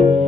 Hello,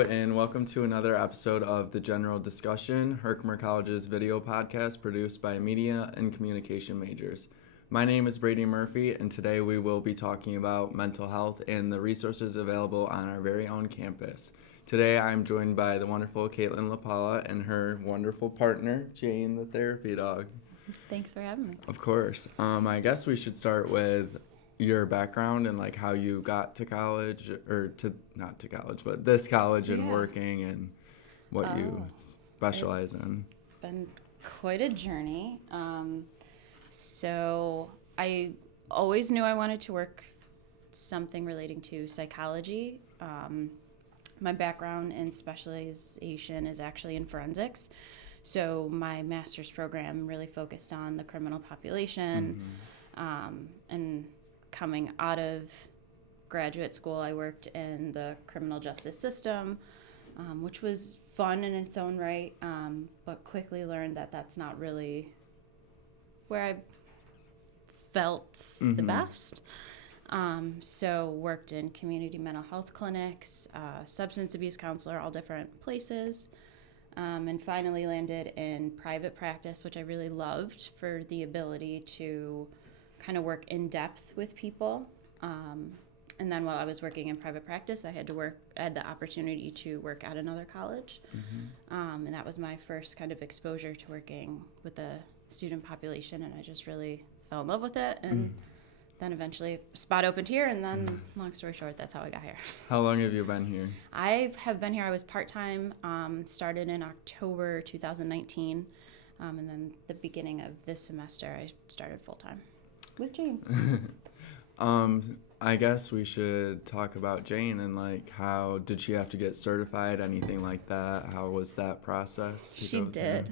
and welcome to another episode of The General Discussion, Herkimer College's video podcast produced by media and communication majors. My name is Brady Murphy, and today we will be talking about mental health and the resources available on our very own campus. Today I'm joined by the wonderful Kaitlyn LaPolla and her wonderful partner, Jane, the therapy dog. Thanks for having me. Of course. I guess we should start with your background and like how you got to college, or to not to college, but this college and working and what you specialize in. It's been quite a journey. So I always knew I wanted to work something relating to psychology. My background and specialization is actually in forensics. So my master's program really focused on the criminal population, and coming out of graduate school, I worked in the criminal justice system, which was fun in its own right, but quickly learned that that's not really where I felt the best. So worked in community mental health clinics, substance abuse counselor, all different places, and finally landed in private practice, which I really loved for the ability to kind of work in depth with people. And then while I was working in private practice, I had the opportunity to work at another college. And that was my first kind of exposure to working with the student population, and I just really fell in love with it. And then eventually a spot opened here, and then long story short, that's how I got here. How long have you been here? I have been here, I was part-time, started in October 2019, and then the beginning of this semester, I started full-time with Jane. I guess we should talk about Jane and like how did she have to get certified, anything like that? How was that process? She did.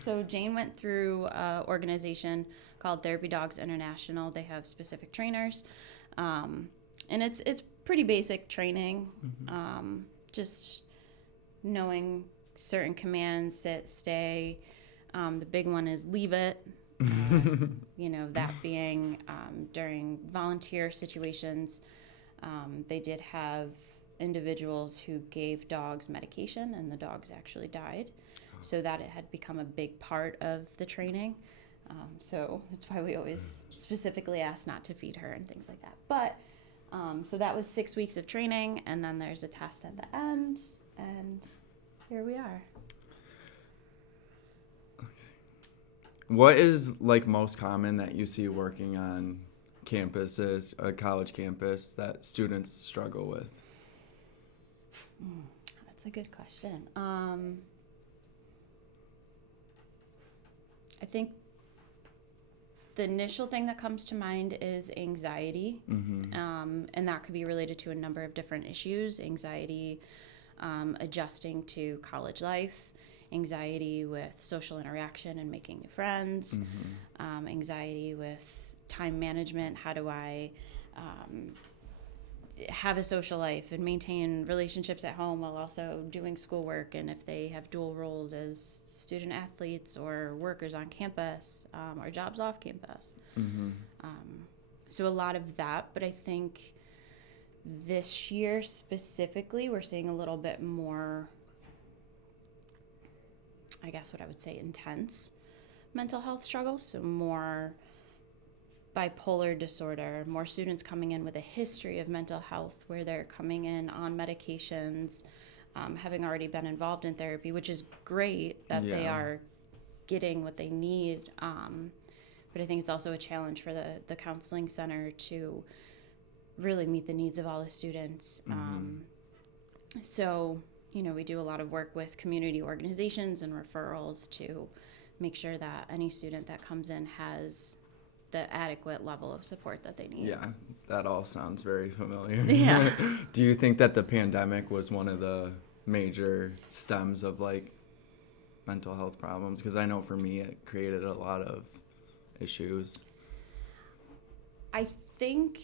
So Jane went through an organization called Therapy Dogs International. They have specific trainers, and it's pretty basic training. Just knowing certain commands, sit, stay. The big one is leave it. That being during volunteer situations, they did have individuals who gave dogs medication, and the dogs actually died. So that it had become a big part of the training. So that's why we always specifically ask not to feed her and things like that. But so that was 6 weeks of training, and then there's a test at the end, and here we are. What is like most common that you see working on campuses, a college campus, that students struggle with? That's a good question. I think the initial thing that comes to mind is anxiety, and that could be related to a number of different issues. Anxiety adjusting to college life, anxiety with social interaction and making new friends, anxiety with time management. How do I have a social life and maintain relationships at home while also doing schoolwork, and if they have dual roles as student athletes or workers on campus, or jobs off campus. So a lot of that, but I think this year specifically we're seeing a little bit more, I guess what I would say, intense mental health struggles. So more bipolar disorder, more students coming in with a history of mental health where they're coming in on medications, having already been involved in therapy, which is great that they are getting what they need. But I think it's also a challenge for the counseling center to really meet the needs of all the students. So we do a lot of work with community organizations and referrals to make sure that any student that comes in has the adequate level of support that they need. Yeah, that all sounds very familiar. Yeah. Do you think that the pandemic was one of the major stems of like mental health problems? Because I know for me it created a lot of issues. think,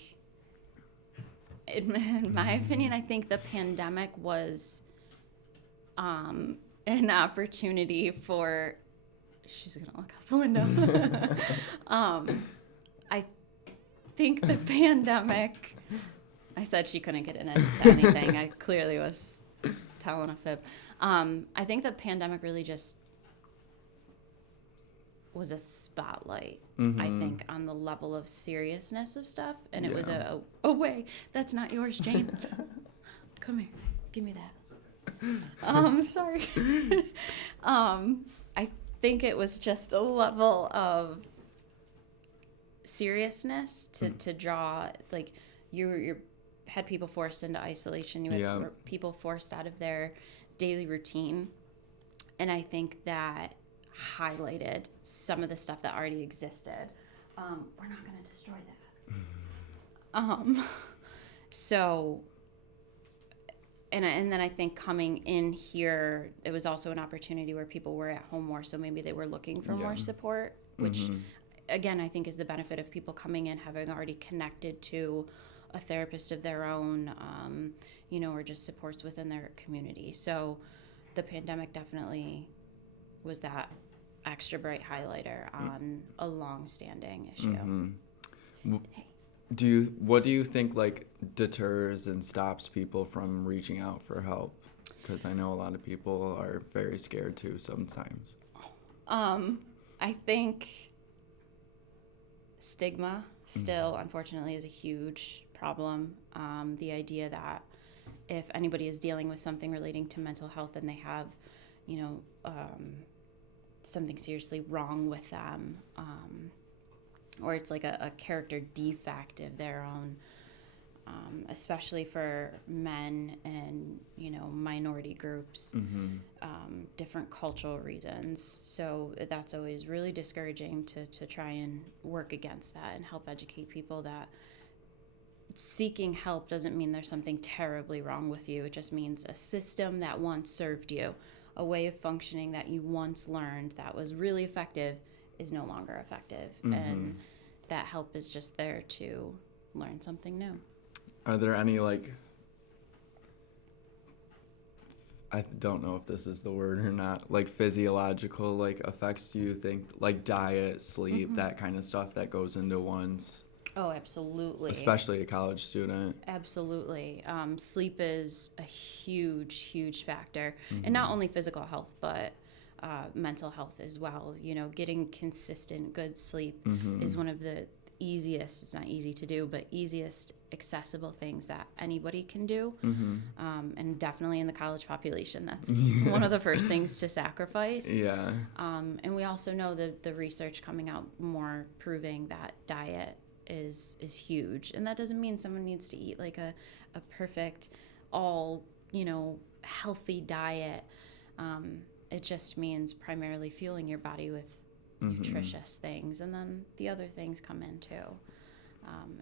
in my opinion, I think the pandemic was an opportunity for, she's going to look out the window. I think the pandemic, I said she couldn't get into anything. I clearly was telling a fib. I think the pandemic really just was a spotlight, I think, on the level of seriousness of stuff. And it was a way. That's not yours, Jane. Come here. Give me that. Sorry. I think it was just a level of seriousness to draw, like, you had people forced into isolation. You had people forced out of their daily routine. And I think that highlighted some of the stuff that already existed. We're not going to destroy that. So, and then I think coming in here, it was also an opportunity where people were at home more, so maybe they were looking for more support, which, again, I think is the benefit of people coming in, having already connected to a therapist of their own, or just supports within their community. So the pandemic definitely was that extra bright highlighter on a long-standing issue. What do you think, like, deters and stops people from reaching out for help? Because I know a lot of people are very scared too sometimes. I think stigma still, unfortunately, is a huge problem. The idea that if anybody is dealing with something relating to mental health and they have, something seriously wrong with them, or it's like a character defect of their own, especially for men and, minority groups, different cultural reasons. So that's always really discouraging to try and work against that and help educate people that seeking help doesn't mean there's something terribly wrong with you. It just means a system that once served you, a way of functioning that you once learned that was really effective is no longer effective. And that help is just there to learn something new. Are there any, like, I don't know if this is the word or not, like, physiological, like, effects do you think, like diet, sleep, that kind of stuff that goes into one's... Oh, absolutely. Especially a college student. Absolutely. Sleep is a huge, huge factor. And not only physical health, but mental health as well. Getting consistent, good sleep is one of the easiest, it's not easy to do, but easiest accessible things that anybody can do. And definitely in the college population, that's one of the first things to sacrifice. Yeah. And we also know the research coming out more proving that diet is huge. And that doesn't mean someone needs to eat like a perfect, all, healthy diet. It just means primarily fueling your body with nutritious things. And then the other things come in too.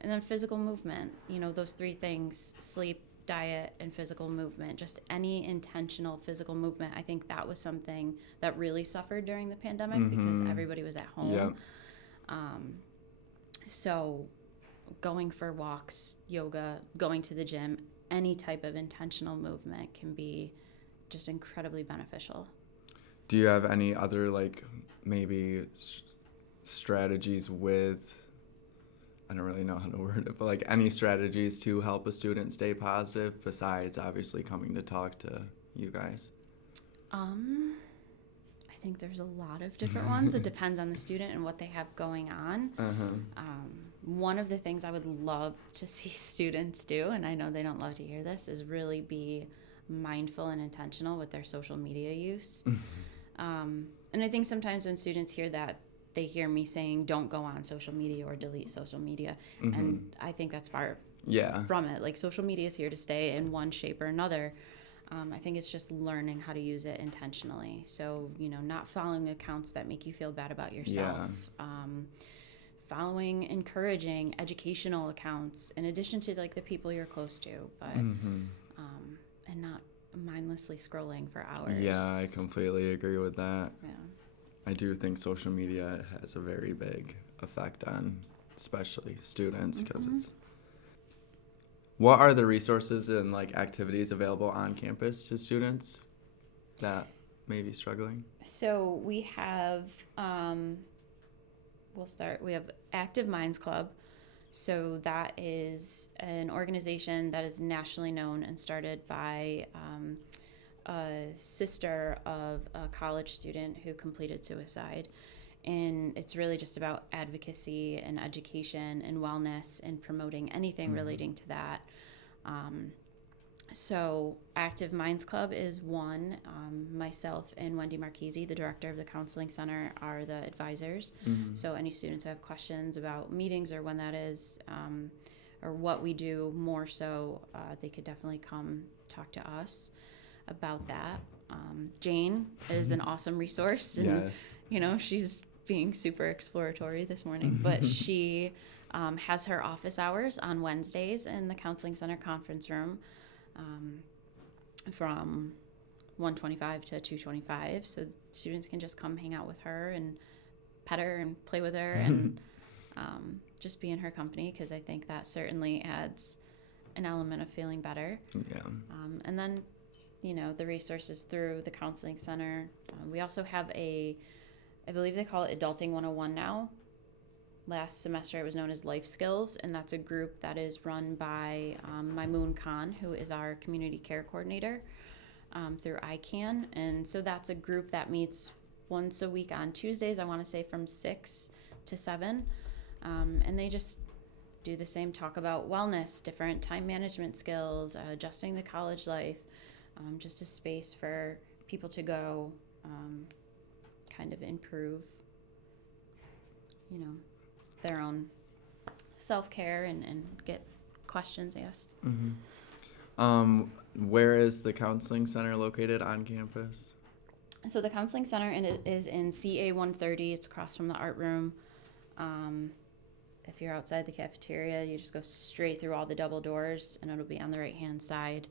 And then physical movement, those three things, sleep, diet, and physical movement, just any intentional physical movement. I think that was something that really suffered during the pandemic because everybody was at home. Yep. So going for walks, yoga, going to the gym, any type of intentional movement can be just incredibly beneficial. Do you have any other, like, maybe strategies with, I don't really know how to word it, but, like, any strategies to help a student stay positive besides obviously coming to talk to you guys? I think there's a lot of different ones. It depends on the student and what they have going on. One of the things I would love to see students do, and I know they don't love to hear this, is really be mindful and intentional with their social media use. And I think sometimes when students hear that, they hear me saying, don't go on social media or delete social media. And I think that's far from it. Like, social media is here to stay in one shape or another. I think it's just learning how to use it intentionally. So, not following accounts that make you feel bad about yourself. Following encouraging educational accounts in addition to, like, the people you're close to, but and not mindlessly scrolling for hours. Yeah, I completely agree with that. Yeah. I do think social media has a very big effect on especially students, because it's. What are the resources and like activities available on campus to students that may be struggling? So we have, we have Active Minds Club. So that is an organization that is nationally known and started by a sister of a college student who completed suicide. And it's really just about advocacy and education and wellness and promoting anything relating to that. So Active Minds Club is one. Myself and Wendy Marchese, the director of the Counseling Center, are the advisors. So any students who have questions about meetings or when that is, or what we do more so, they could definitely come talk to us about that. Jane is an awesome resource. And, she's being super exploratory this morning, but she has her office hours on Wednesdays in the Counseling Center conference room from 1:25 to 2:25. So students can just come hang out with her and pet her and play with her and just be in her company, because I think that certainly adds an element of feeling better. Yeah. And then, the resources through the Counseling Center. We also have I believe they call it Adulting 101 now. Last semester it was known as Life Skills, and that's a group that is run by Maimoon Khan, who is our community care coordinator through ICANN. And so that's a group that meets once a week on Tuesdays, I want to say from 6 to 7. And they just do the same, talk about wellness, different time management skills, adjusting the college life, just a space for people to go kind of improve, their own self-care and get questions asked. Where is the Counseling Center located on campus? So the Counseling Center is in CA 130. It's across from the art room. If you're outside the cafeteria, you just go straight through all the double doors, and it'll be on the right-hand side,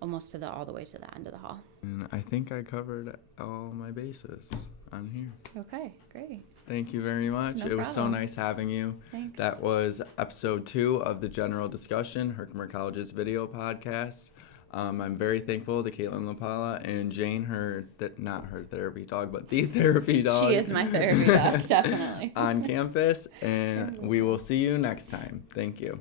almost all the way to the end of the hall. And I think I covered all my bases on here. Okay, great. Thank you very much. No It was so problem. nice having you. Thanks. That was episode 2 of the General Discussion, Herkimer College's video podcast. I'm very thankful to Kaitlyn LaPolla and Jane, not her therapy dog, but the therapy dog. She is my therapy dog, definitely. On campus, and we will see you next time. Thank you.